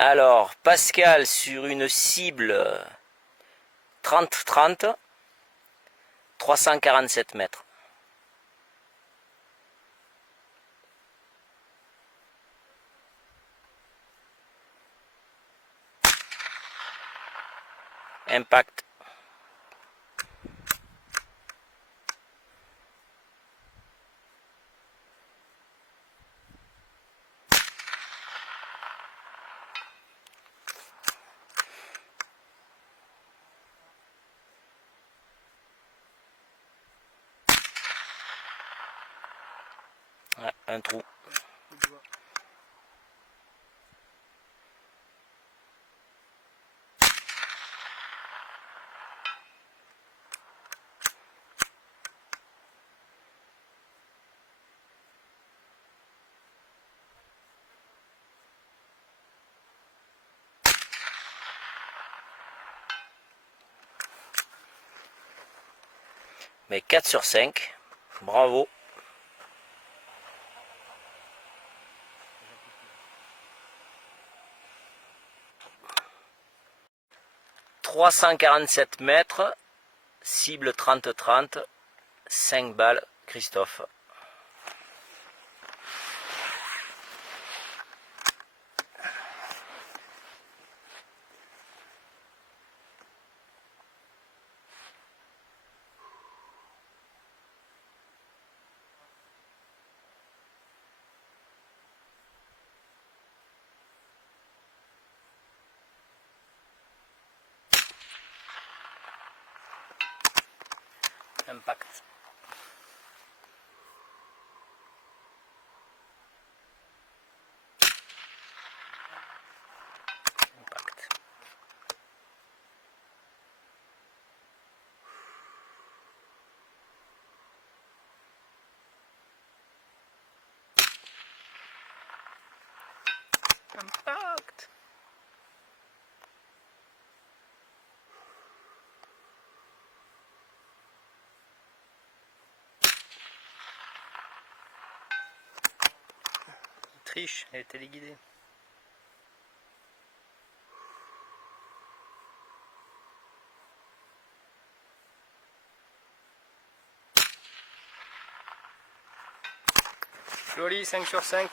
Alors, Pascal sur une cible 30-30, 347 mètres. Impact. Ouais, un trou. Mais 4 sur 5. Bravo. « 347 mètres, cible 30-30, 5 balles, Christophe. Impact. Impact. Impact. Triche, elle est téléguidée. Joli, 5 sur 5.